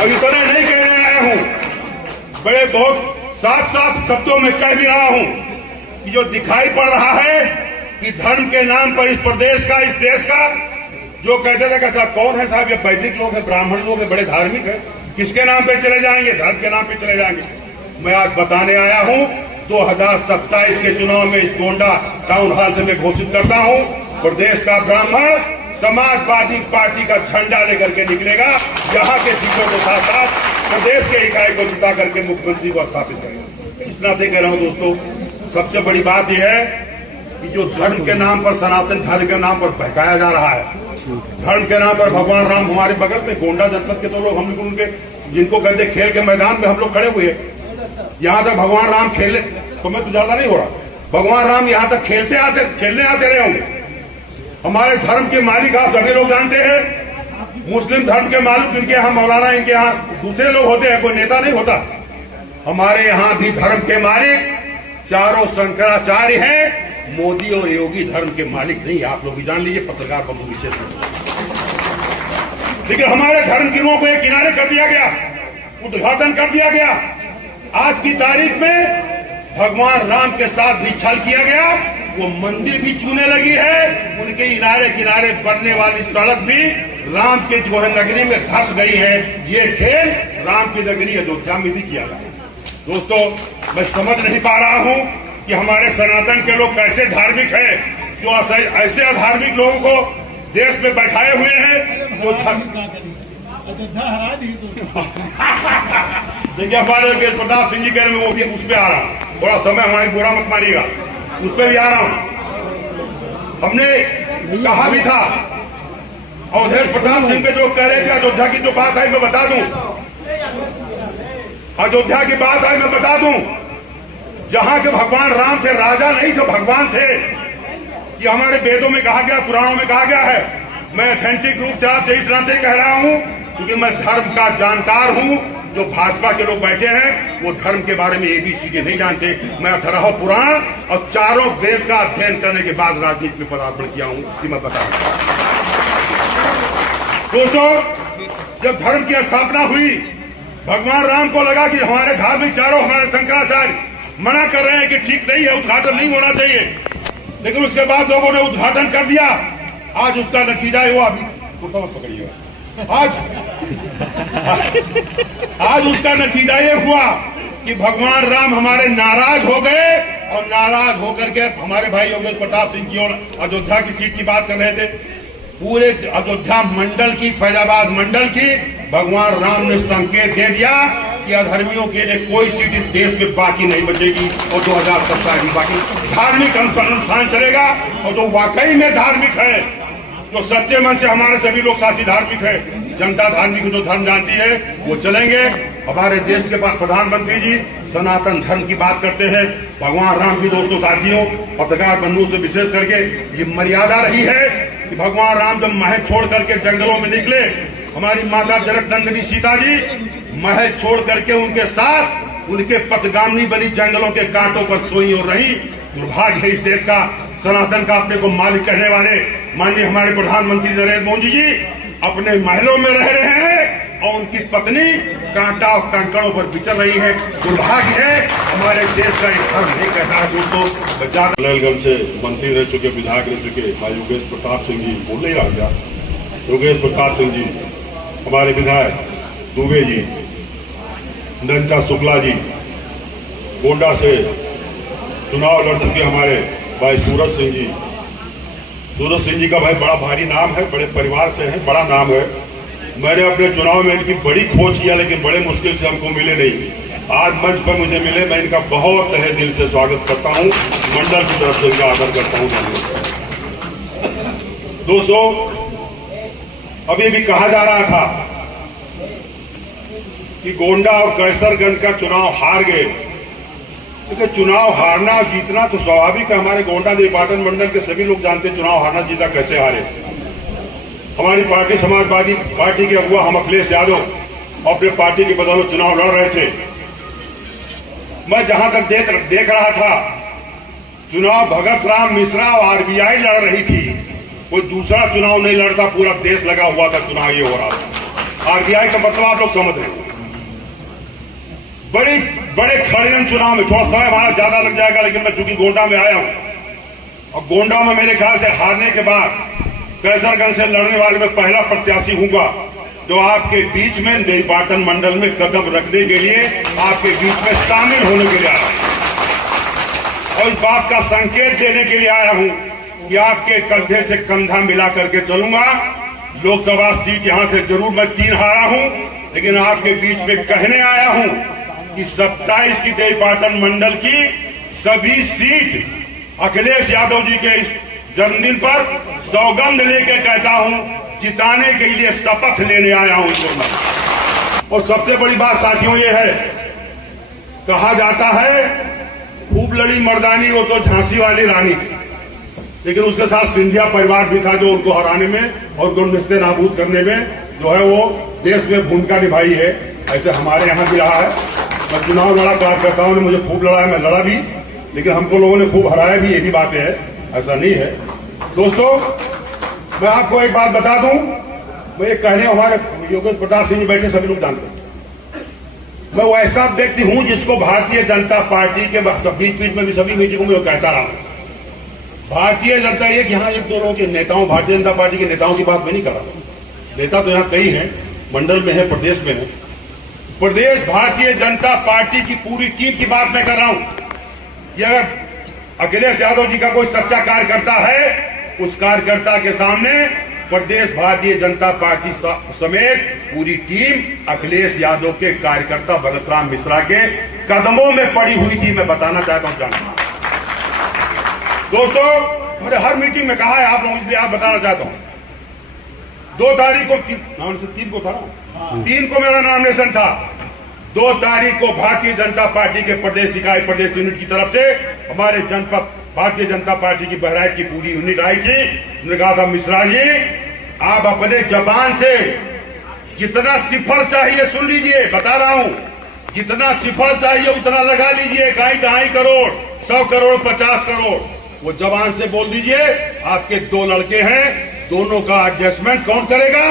अब इतना नहीं कहने आया हूं, बड़े बहुत साफ साफ शब्दों में कह भी रहा हूं कि जो दिखाई पड़ रहा है कि धर्म के नाम पर इस प्रदेश का, इस देश का, जो कहते थे कि साहब कौन है साहब, ये वैदिक लोग हैं, ब्राह्मण लोग हैं, बड़े धार्मिक है, किसके नाम पे चले जाएंगे? धर्म के नाम पे चले जाएंगे। मैं आज बताने आया हूं 2027 के चुनाव में इस गोंडा टाउन हॉल से मैं घोषित करता हूं, प्रदेश का ब्राह्मण समाजवादी पार्टी का झंडा लेकर के निकलेगा, यहाँ के सीटों के साथ साथ प्रदेश के इकाई को जिता करके मुख्यमंत्री को स्थापित करेगा। इस नाते कह रहा हूं दोस्तों, सबसे बड़ी बात यह है कि जो धर्म के नाम पर, सनातन धर्म के नाम पर बहकाया जा रहा है, धर्म के नाम पर भगवान राम हमारे बगल में गोंडा जनपद के तो लोग हम लोग उनके जिनको कहते खेल के मैदान में हम लोग खड़े हुए, यहाँ तक भगवान राम खेलने समय तो ज्यादा नहीं हो रहा, भगवान राम यहाँ तक खेलने आते रहे होंगे। हमारे धर्म के मालिक आप सभी लोग जानते हैं, मुस्लिम धर्म के मालिक इनके यहाँ मौलाना, इनके यहाँ दूसरे लोग होते हैं, कोई नेता नहीं होता। हमारे यहाँ भी धर्म के मालिक चारों शंकराचार्य हैं, मोदी और योगी धर्म के मालिक नहीं, आप लोग भी जान लीजिए, पत्रकार बंधु विशेष रूप से। लेकिन हमारे धर्म गुरुओं को एक किनारे कर दिया गया, उद्घाटन कर दिया गया। आज की तारीख में भगवान राम के साथ भी छल किया गया, वो मंदिर भी चूने लगी है, उनके किनारे किनारे बनने वाली सड़क भी राम के जो है नगरी में धस गई है। ये खेल राम की नगरी अयोध्या में भी किया गया। दोस्तों, मैं समझ नहीं पा रहा हूं कि हमारे सनातन के लोग कैसे धार्मिक हैं, जो ऐसे अधार्मिक लोगों को देश में बैठाए हुए हैं, जो देखिए हमारे प्रताप सिंह जी कह रहे हैं, वो भी उस पर आ रहा, थोड़ा समय हमारी बुरा मत मानिएगा, उस पर भी आ रहा हूं। हमने कहा भी था, अवधेश प्रताप सिंह पे जो कह रहे थे अयोध्या की जो बात है मैं बता दूं, अयोध्या की बात है मैं बता दूं, जहां के भगवान राम थे, राजा नहीं थे, भगवान थे। ये हमारे वेदों में कहा गया, पुराणों में कहा गया है। मैं ऑथेंटिक रूप से आपसे इस नाते कह रहा हूं क्योंकि मैं धर्म का जानकार हूं। जो भाजपा के लोग बैठे हैं वो धर्म के बारे में ABCD नहीं जानते। मैं 18 पुराण और चारों वेद का अध्ययन करने के बाद राजनीति में पदार्पण किया हूं, इसी मैं बता रहा हूं। दोस्तों, जब धर्म की स्थापना हुई, भगवान राम को लगा कि हमारे धार्मिक चारों, हमारे शंकराचार्य मना कर रहे हैं कि ठीक नहीं है, उद्घाटन नहीं होना चाहिए, लेकिन उसके बाद लोगों ने उद्घाटन कर दिया। आज उसका नतीजा हुआ, अभी पकड़िएगा, आज उसका नतीजा ये हुआ कि भगवान राम हमारे नाराज हो गए, और नाराज होकर के हमारे भाई योगेश प्रताप सिंह जी और अयोध्या की सीट की बात कर रहे थे। पूरे अयोध्या मंडल की, फैजाबाद मंडल की, भगवान राम ने संकेत दे दिया कि अधर्मियों के लिए कोई सीट इस देश में बाकी नहीं बचेगी, और 2027 में बाकी धार्मिक अनुष्ठान चलेगा। और जो वाकई में धार्मिक है, जो सच्चे मन से हमारे सभी लोग साथी धार्मिक है, जनता धार्मिक जो धर्म जानती है, वो चलेंगे। हमारे देश के प्रधानमंत्री जी सनातन धर्म की बात करते हैं। भगवान राम की दोस्तों, साथियों, पत्रकार बंधुओं से विशेष करके ये मर्यादा रही है कि भगवान राम जब महल छोड़ करके जंगलों में निकले, हमारी माता जनकनंदिनी सीता जी महल छोड़ करके उनके साथ उनके पथगामिनी बनी जंगलों के कांटों पर सोई और रही। दुर्भाग्य है इस देश का, सनातन का अपने को मालिक कहने वाले माननीय हमारे प्रधानमंत्री नरेंद्र मोदी जी अपने महलों में रह रहे हैं और उनकी पत्नी कांटा और कंकड़ों पर विचर रही है। दुर्भाग्य है, हमारे देश का एक धर्म नहीं कहता है। दोस्तों, नलगंज से मंत्री रह चुके, विधायक रह चुके भाई योगेश प्रताप सिंह जी, बोल नहीं रहा क्या? योगेश प्रताप सिंह जी, हमारे विधायक दुबे जी, नंदा शुक्ला जी, गोंडा से चुनाव लड़ चुके हमारे भाई सूरज सिंह जी। सूरज सिंह जी का भाई बड़ा भारी नाम है, बड़े परिवार से है, बड़ा नाम है। मैंने अपने चुनाव में इनकी बड़ी खोज किया, लेकिन बड़े मुश्किल से हमको मिले नहीं। आज मंच पर मुझे मिले, मैं इनका बहुत तहे दिल से स्वागत करता हूं, मंडल की तरफ से इनका आदर करता हूं। दोस्तों, अभी भी कहा जा रहा था कि गोंडा और कैसरगंज का चुनाव हार गए। क्योंकि चुनाव हारना और जीतना तो स्वाभाविक है। हमारे गोंडा देवपाटन मंडल के सभी लोग जानते हैं चुनाव हारना जीता कैसे हारे। हमारी पार्टी समाजवादी पार्टी के अगुआ हम अखिलेश यादव अपने पार्टी की बदौलत चुनाव लड़ रहे थे। मैं जहां तक देख रहा था, चुनाव भगत राम मिश्रा और RBI लड़ रही थी, कोई दूसरा चुनाव नहीं लड़ता, पूरा देश लगा हुआ था, चुनाव ये हो रहा था। आरबीआई का मतलब आप लोग समझ रहे हैं। बड़े खड़े चुनाव में थोड़ा समय हमारा ज्यादा लग जाएगा, लेकिन मैं चूंकि गोंडा में आया हूं और गोंडा में मेरे ख्याल से हारने के बाद कैसरगंज से लड़ने वाले में पहला प्रत्याशी हूंगा जो आपके बीच में नई पाटन मंडल में कदम रखने के लिए आपके बीच में शामिल होने के लिए आया हूं और इस बात का संकेत देने के लिए आया हूं कि आपके कंधे से कंधा मिला करके चलूंगा। लोकसभा सीट यहां से जरूर मैं 3 हारा हूं, लेकिन आपके बीच में कहने आया हूं कि 27 की देवी पाटन मंडल की सभी सीट अखिलेश यादव जी के इस जन्मदिन पर सौगंध लेके कहता हूं, जिताने के लिए शपथ लेने आया हूं इसको मैं। और सबसे बड़ी बात साथियों ये है, कहा जाता है खूब लड़ी मर्दानी वो तो झांसी वाली रानी थी, लेकिन उसके साथ सिंधिया परिवार भी था जो उनको हराने में और उनको निस्ते नाबूद करने में जो है वो देश में भूमिका निभाई है। ऐसे हमारे यहां भी रहा है। मैं चुनाव लड़ा, कार्यकर्ताओं ने मुझे खूब लड़ाया, मैं लड़ा भी, लेकिन हमको लोगों ने खूब हराया भी, ये भी बातें है, ऐसा नहीं है। दोस्तों मैं आपको एक बात बता दूं, मैं ये कहने हमारे योगेश प्रताप सिंह जी बैठे सभी लोग जानते हैं, मैं वो ऐसा व्यक्ति हूं जिसको भारतीय जनता पार्टी के बीच में भी सभी मीटिंगों में कहता रहा हूं। भारतीय जनता एक यहाँ एक दो लोगों के नेताओं, भारतीय जनता पार्टी के नेताओं की बात मैं नहीं कर रहा हूं। नेता तो यहाँ कई हैं, मंडल में है, प्रदेश में है। प्रदेश भारतीय जनता पार्टी की पूरी टीम की बात मैं कर रहा हूं। यह अखिलेश यादव जी का कोई सच्चा कार्यकर्ता है, उस कार्यकर्ता के सामने प्रदेश भारतीय जनता पार्टी समेत पूरी टीम अखिलेश यादव के कार्यकर्ता भगत राम मिश्रा के कदमों में पड़ी हुई थी, मैं बताना चाहता हूं जानना। दोस्तों मैंने हर मीटिंग में कहा है आप लोगों, इसलिए आप बताना चाहता हूं। 2 तारीख को 3 को था ना, 3 को मेरा नॉमिनेशन था। 2 तारीख को भारतीय जनता पार्टी के प्रदेश इकाई प्रदेश यूनिट की तरफ से हमारे जनपद भारतीय जनता पार्टी की बहराइच की पूरी यूनिट आई थी। उन्होंने कहा था मिश्रा जी आप अपने जबान से जितना सिफर चाहिए सुन लीजिए, बता रहा हूं, जितना सिफर चाहिए उतना लगा लीजिए, 2.5 करोड़, 100 करोड़, 50 करोड़, वो जबान से बोल दीजिए। आपके 2 लड़के हैं, दोनों का एडजस्टमेंट कौन करेगा?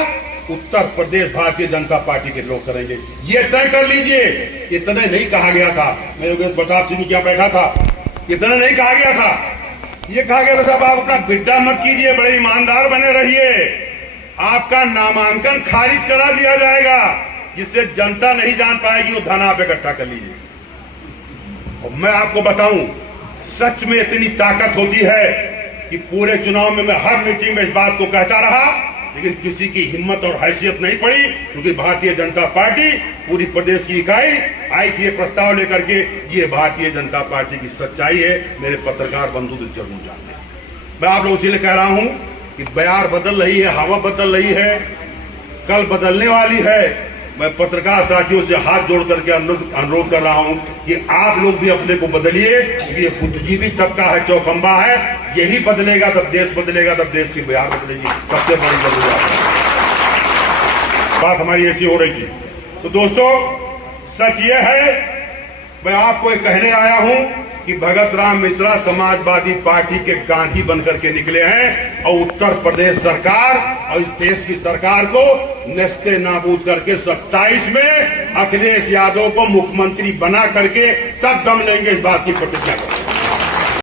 उत्तर प्रदेश भारतीय जनता पार्टी के लोग करेंगे, ये तय कर लीजिए। इतने नहीं कहा गया था, मैं योगेश प्रताप सिंह क्या बैठा था, इतना नहीं कहा गया था। ये कहा गया था साहब आप अपना बिड्डा मत कीजिए, बड़े ईमानदार बने रहिए, आपका नामांकन खारिज करा दिया जाएगा, जिससे जनता नहीं जान पाएगी वो धन आप इकट्ठा कर लीजिए। और मैं आपको बताऊं, सच में इतनी ताकत होती है कि पूरे चुनाव में मैं हर मीटिंग में इस बात को कहता रहा, लेकिन किसी की हिम्मत और हैसियत नहीं पड़ी, क्योंकि भारतीय जनता पार्टी पूरी प्रदेश की इकाई आई थी ये प्रस्ताव लेकर के। ये भारतीय जनता पार्टी की सच्चाई है, मेरे पत्रकार बंधु तो जरूर जानते हैं। मैं आप लोगों से कह रहा हूं कि बयार बदल रही है, हवा बदल रही है, कल बदलने वाली है। मैं पत्रकार साथियों से हाथ जोड़ करके अनुरोध कर रहा हूं कि आप लोग भी अपने को बदलिए। ये बुद्धिजीवी तबका है, चौकम्बा है, यही बदलेगा तब देश बदलेगा, तब देश की बयार बदलेगी। सबसे बड़ी बदलाव बात हमारी ऐसी हो रही थी। तो दोस्तों सच ये है, मैं आपको एक कहने आया हूं कि भगत राम मिश्रा समाजवादी पार्टी के गांधी बनकर के निकले हैं और उत्तर प्रदेश सरकार और इस देश की सरकार को नेस्ते नाबूद करके 27 में अखिलेश यादव को मुख्यमंत्री बना करके तब दम लेंगे, इस बात की प्रतिज्ञा करें।